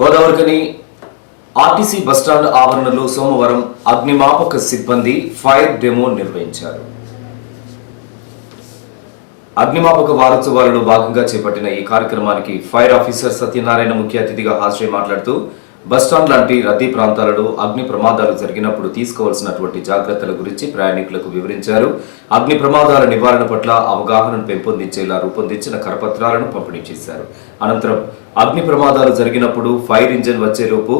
Godavarikhani RTC bus stand ఆవరణలో సోమవారం అగ్నిమాపక సిబ్బంది ఫైర్ డెమో నిర్వహించారు. అగ్నిమాపక వారోత్సవాలలో భాగంగా చేపట్టిన ఈ కార్యక్రమానికి ఫైర్ ఆఫీసర్ సత్యనారాయణ ముఖ్య అతిథిగా హాజరై మాట్లాడుతూ బస్టాండ్ లాంటి రద్దీ ప్రాంతాలలో అగ్ని ప్రమాదాలు జరిగినప్పుడు తీసుకోవాల్సినటువంటి జాగ్రత్తల గురించి ప్రయాణికులకు వివరించారు. అగ్ని ప్రమాదాల నివారణ పట్ల అవగాహనను పెంపొందించేలా రూపొందించిన కరపత్రాలను పంపిణీ చేశారు. అనంతరం అగ్ని ప్రమాదాలు జరిగినప్పుడు ఫైర్ ఇంజిన్ వచ్చేలోపు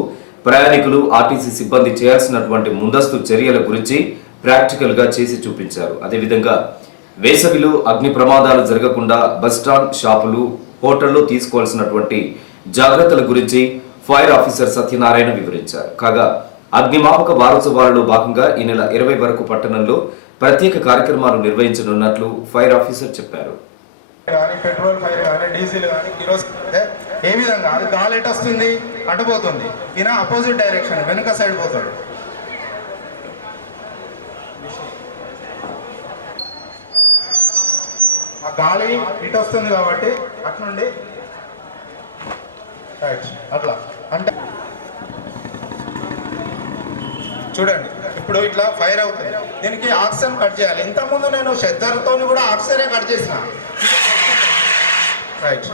ప్రయాణికులు ఆర్టీసీ సిబ్బంది చేయాల్సినటువంటి ముందస్తు చర్యల గురించి ప్రాక్టికల్గా చేసి చూపించారు. అదేవిధంగా వేసవిలో అగ్ని ప్రమాదాలు జరగకుండా బస్టాండ్ షాపులు హోటల్లో తీసుకోవాల్సినటువంటి జాగ్రత్తల గురించి ఫైర్ ఆఫీసర్ సత్యనారాయణ వివరించారు. కాగా అగ్నిమాపక వారోత్సవాలలో భాగంగా ఈ నెల ఇరవై వరకు పట్టణంలో ప్రత్యేక కార్యక్రమాలు నిర్వహించనున్నట్లు ఫైర్ ఆఫీసర్ చెప్పారు. కానీ పెట్రోల్ ఫైర్ కానీ డీజిల్ కానీ కిరోసిన్ ఏ విధంగా? అది గాలి ఎటు వస్తుంది అటుపోతుంది ఈయన అపోజిట్ డైరెక్షన్ వెనుక సైడ్ పోతాడు. ఆ గాలి ఇటు వస్తుంది కాబట్టి అట్నుండి రైట్ అట్లా అంటే చూడండి ఇప్పుడు ఇట్లా ఫైర్ అవుతుంది. దీనికి ఆక్సిజన్ కట్ చేయాలి. ఇంతకుముందు నేను శ్రద్ధలతో కూడా ఆక్సిజనే కట్ చేసిన. రైట్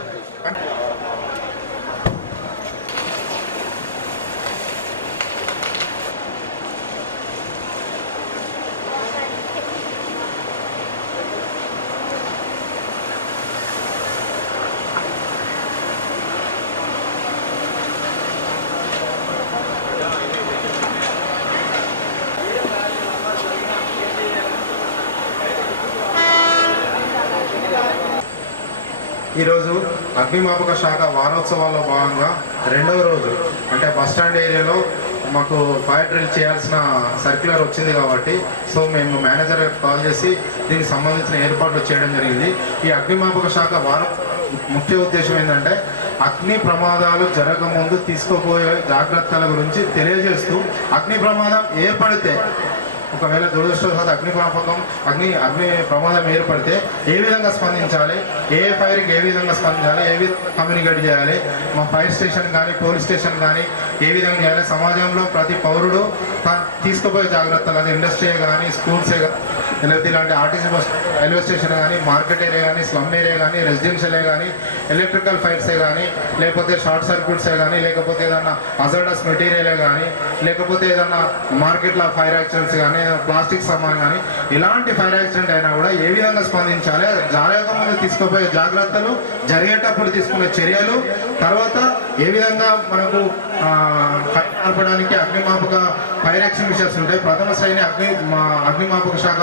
ఈరోజు అగ్నిమాపక శాఖ వారోత్సవాల్లో భాగంగా రెండవ రోజు అంటే బస్టాండ్ స్టాండ్ ఏరియాలో మాకు ఫైర్ డ్రిల్ చేయాల్సిన సర్క్యులర్ వచ్చింది కాబట్టి సో మేము మేనేజర్ కాల్ చేసి దీనికి సంబంధించిన ఏర్పాట్లు చేయడం జరిగింది. ఈ అగ్నిమాపక శాఖ వార ముఖ్య ఉద్దేశం ఏంటంటే అగ్ని ప్రమాదాలు జరగకముందు తీసుకోపోయే జాగ్రత్తల గురించి తెలియజేస్తూ అగ్ని ప్రమాదం ఏర్పడితే ఒకవేళ దురదృష్టవశాత్ అగ్ని ప్రమాదం అగ్ని అగ్ని ప్రమాదం ఏర్పడితే ఏ విధంగా స్పందించాలి? ఏ ఫైర్కి ఏ విధంగా స్పందించాలి? ఏ విధంగా కమ్యూనికేట్ చేయాలి? మా ఫైర్ స్టేషన్ కానీ పోలీస్ స్టేషన్ కానీ ఏ విధంగా చేయాలి? సమాజంలో ప్రతి పౌరుడు తీసుకుపోయే జాగ్రత్తలు అది ఇండస్ట్రీ కానీ స్కూల్సే కానీ లేకపోతే ఇలాంటి ఆర్టీసీ బస్ రైల్వే స్టేషన్ కానీ మార్కెట్ ఏరియా కానీ స్లమ్ ఏరియా కానీ రెసిడెన్షియలే కానీ ఎలక్ట్రికల్ ఫైర్సే కానీ లేకపోతే షార్ట్ సర్క్యూట్సే కానీ లేకపోతే ఏదన్నా అజర్డస్ మెటీరియలే కానీ లేకపోతే ఏదన్నా మార్కెట్లో ఫైర్ యాక్సిడెంట్స్ కానీ కానీ ప్లాస్టిక్ సామాన్ కానీ ఇలాంటి ఫైర్ యాక్సిడెంట్ అయినా కూడా ఏ విధంగా స్పందించాలి? జరగకముందు తీసుకోపోయే జాగ్రత్తలు జరిగేటప్పుడు తీసుకునే చర్యలు తర్వాత ఏ విధంగా మనకు ఆ, ఆర్పడానికి అగ్నిమాపక ఫైర్ ఎక్స్టింగ్విషర్స్ ఉంటాయి. ప్రథమ శ్రేణి అగ్ని మా అగ్నిమాపక శాఖ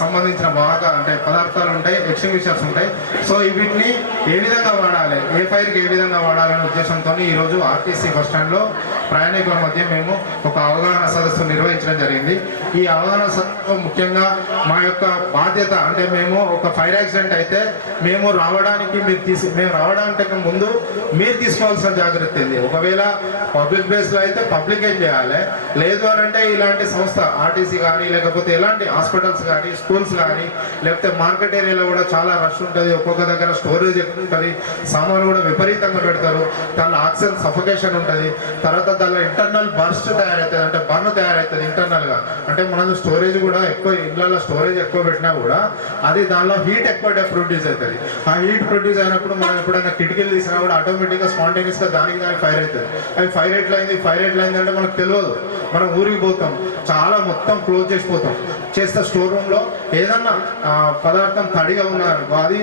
సంబంధించిన బాగా అంటే పదార్థాలు ఉంటాయి ఎక్స్టింగ్విషర్స్ ఉంటాయి. సో వీటిని ఏ విధంగా వాడాలి? ఏ ఫైర్కి ఏ విధంగా వాడాలనే ఉద్దేశంతో ఈరోజు ఆర్టీసీ బస్ స్టాండ్లో ప్రయాణికుల మధ్య మేము ఒక అవగాహన సదస్సు నిర్వహించడం జరిగింది. ఈ అవగాహన సదస్సు ముఖ్యంగా మా యొక్క బాధ్యత అంటే మేము ఒక ఫైర్ యాక్సిడెంట్ అయితే మేము రావడానికి మీరు తీసు మేము రావడానికి ముందు మీరు తీసుకోవాల్సిన జాగ్రత్త ఏంది? ఒకవేళ పబ్లిక్ బేస్లో అయితే పబ్లిక్ ఏం చేయాలి? లేదు అంటే ఇలాంటి సంస్థ ఆర్టీసీ కానీ లేకపోతే ఎలాంటి హాస్పిటల్స్ కానీ స్కూల్స్ కానీ లేకపోతే మార్కెట్ ఏరియాలో కూడా చాలా రష్ ఉంటుంది. ఒక్కొక్క దగ్గర స్టోరేజ్ ఎక్కువ ఉంటుంది. సామాన్లు కూడా విపరీతంగా పెడతారు. దానిలో ఆక్సిజన్ సఫకేషన్ ఉంటుంది. తర్వాత దానిలో ఇంటర్నల్ బర్స్ట్ తయారవుతుంది అంటే బర్న్ తయారవుతుంది ఇంటర్నల్గా. అంటే మనం స్టోరేజ్ కూడా ఎక్కువ ఇళ్ళలో స్టోరేజ్ ఎక్కువ పెట్టినా కూడా అది దానిలో హీట్ ఎక్కువ ప్రొడ్యూస్ అవుతుంది ఆ హీట్ ప్రొడ్యూస్ అయినప్పుడు మనం ఎప్పుడైనా కిటికీలు తీసినా కూడా ఆటోమేటిక్గా స్పాంటేనియస్గా దానికి దానికి ఫైర్ అవుతుంది అది ఫైర్ ఎట్లయింది? ఫైర్ ఎట్లయింది అంటే మనకు తెలియదు మనం ఊరికి పోతాం. చాలా మొత్తం క్లోజ్ చేసిపోతాం చేస్తే స్టోర్ రూమ్ లో ఏదన్నా పదార్థం తడిగా ఉన్నారనుకో అది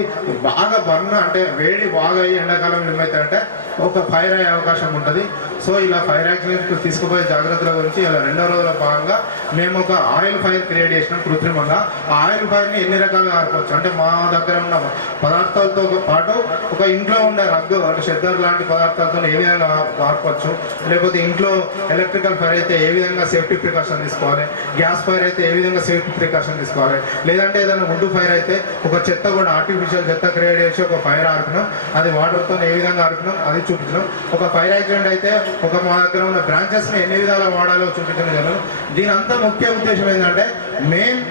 బాగా బర్న్ అంటే వేడి బాగా అయ్యి ఎండాకాలం ఏమవుతాయంటే ఒక ఫైర్ అయ్యే అవకాశం ఉంటుంది. సో ఇలా ఫైర్ యాక్సిడెంట్ తీసుకుపోయే జాగ్రత్తల గురించి ఇలా రెండో రోజుల భాగంగా మేము ఒక ఆయిల్ ఫైర్ క్రియేట్ చేసినాం కృత్రిమంగా. ఆ ఆయిల్ ఫైర్ని ఎన్ని రకాలుగా ఆడుకోవచ్చు అంటే మా దగ్గర ఉన్న పదార్థాలతో పాటు ఒక ఇంట్లో ఉండే రగ్గు అంటే షెద్దర్ లాంటి పదార్థాలతో ఏ విధంగా ఆడుకోవచ్చు లేకపోతే ఇంట్లో ఎలక్ట్రికల్ ఫైర్ అయితే ఏ విధంగా సేఫ్టీ ప్రికాషన్ తీసుకోవాలి? గ్యాస్ ఫైర్ అయితే ఏ విధంగా సేఫ్టీ ప్రికాషన్ తీసుకోవాలి? లేదంటే ఏదైనా వుడ్ ఫైర్ అయితే ఒక చెత్త కూడా ఆర్టిఫిషియల్ చెత్త క్రియేట్ చేసి ఒక ఫైర్ ఆడుకున్నాం అది వాటర్తో ఏ విధంగా ఆడుకున్నాం అది చూపించడం ఒక ఫైర్ యాక్సిడెంట్ అయితే ఒక మా దగ్గర ఉన్న బ్రాంచెస్ని ఎన్ని విధాలా వాడాలో చూపించడం జరుగుతుంది దీని అంతా ముఖ్య ఉద్దేశం ఏంటంటే మెయిన్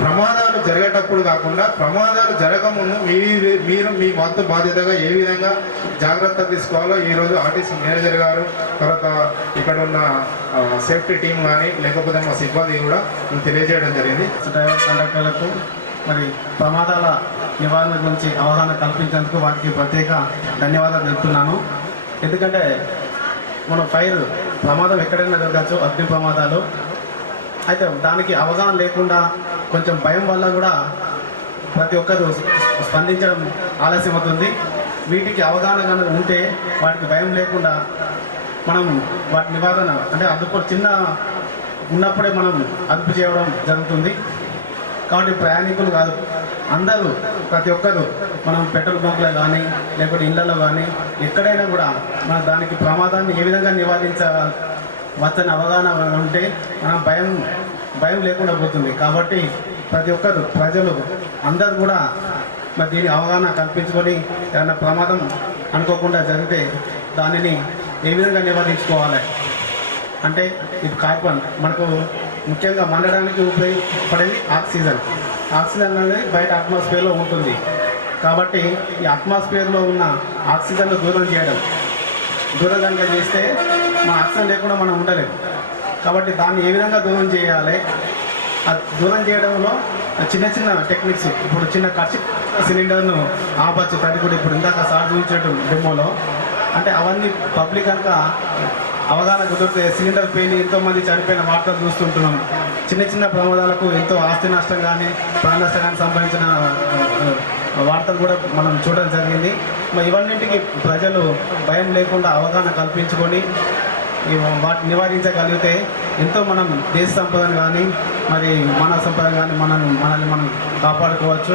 ప్రమాదాలు జరిగేటప్పుడు కాకుండా ప్రమాదాలు జరగముందు మీ మీరు మీ వంతు బాధ్యతగా ఏ విధంగా జాగ్రత్త తీసుకోవాలో ఈరోజు ఆర్టీసీ మేనేజర్ గారు తర్వాత ఇక్కడ ఉన్న సేఫ్టీ టీం కానీ లేకపోతే మా సిబ్బంది కూడా తెలియజేయడం జరిగింది. డ్రైవర్ కండక్టర్లకు మరి ప్రమాదాల నివారణ గురించి అవగాహన కల్పించేందుకు వారికి ప్రత్యేక ధన్యవాదాలు తెలుపుతున్నాను. ఎందుకంటే మన ఫైర్ ప్రమాదం ఎక్కడైనా జరగచ్చు అగ్ని ప్రమాదాలు. అయితే దానికి అవగాహన లేకుండా కొంచెం భయం వల్ల కూడా ప్రతి ఒక్కరు స్పందించడం ఆలస్యం అవుతుంది. వీటికి అవగాహన కనుక ఉంటే వాటికి భయం లేకుండా మనం వాటి నివారణ అంటే అదుపు చిన్న ఉన్నప్పుడే మనం అదుపు చేయడం జరుగుతుంది. కాబట్టి ప్రయాణికులు కాదు అందరూ ప్రతి ఒక్కరు మనం పెట్రోల్ బంక్లో కానీ లేకపోతే ఇళ్ళలో కానీ ఎక్కడైనా కూడా మన దానికి ప్రమాదాన్ని ఏ విధంగా నివారించ వచ్చని అవగాహన ఉంటే మనం భయం భయం లేకుండా పోతుంది. కాబట్టి ప్రతి ఒక్కరు ప్రజలు అందరూ కూడా మరి దీని అవగాహన కల్పించుకొని ఏదైనా ప్రమాదం అనుకోకుండా జరిగితే దానిని ఏ విధంగా నివారించుకోవాలి? అంటే ఇది కార్బన్ మనకు ముఖ్యంగా మండడానికి ఉపయోగపడేది ఆక్సిజన్. ఆక్సిజన్ అనేది బయట అట్మాస్ఫియర్లో ఉంటుంది. కాబట్టి ఈ అట్మాస్ఫియర్లో ఉన్న ఆక్సిజన్ను దూరం చేయడం. దూరం కనుక చేస్తే మన ఆక్సిజన్ లేకుండా మనం ఉండలేము కాబట్టి దాన్ని ఏ విధంగా దూరం చేయాలి? దూరం చేయడంలో చిన్న చిన్న టెక్నిక్స్ ఇప్పుడు చిన్న ఖర్చు సిలిండర్ను ఆపచ్చు. తడి కూడా ఇప్పుడు ఇందాక సార్ చూపించేట్టు డెమోలో అంటే అవన్నీ పబ్లిక్ కనుక అవగాహన కుదిరితే సిలిండర్ పేలి ఎంతో మంది చనిపోయిన వార్తలు చూస్తుంటున్నాం. చిన్న చిన్న ప్రమాదాలకు ఎంతో ఆస్తి నష్టం కానీ ప్రాణ నష్టం కానీ సంబంధించిన వార్తలు కూడా మనం చూడడం జరిగింది. మరి ఇవన్నింటికి ప్రజలు భయం లేకుండా అవగాహన కల్పించుకొని వాటిని నివారించగలిగితే ఎంతో మనం దేశ సంపదను కానీ మరి మన సంపదను కానీ మనం మనల్ని మనం కాపాడుకోవచ్చు.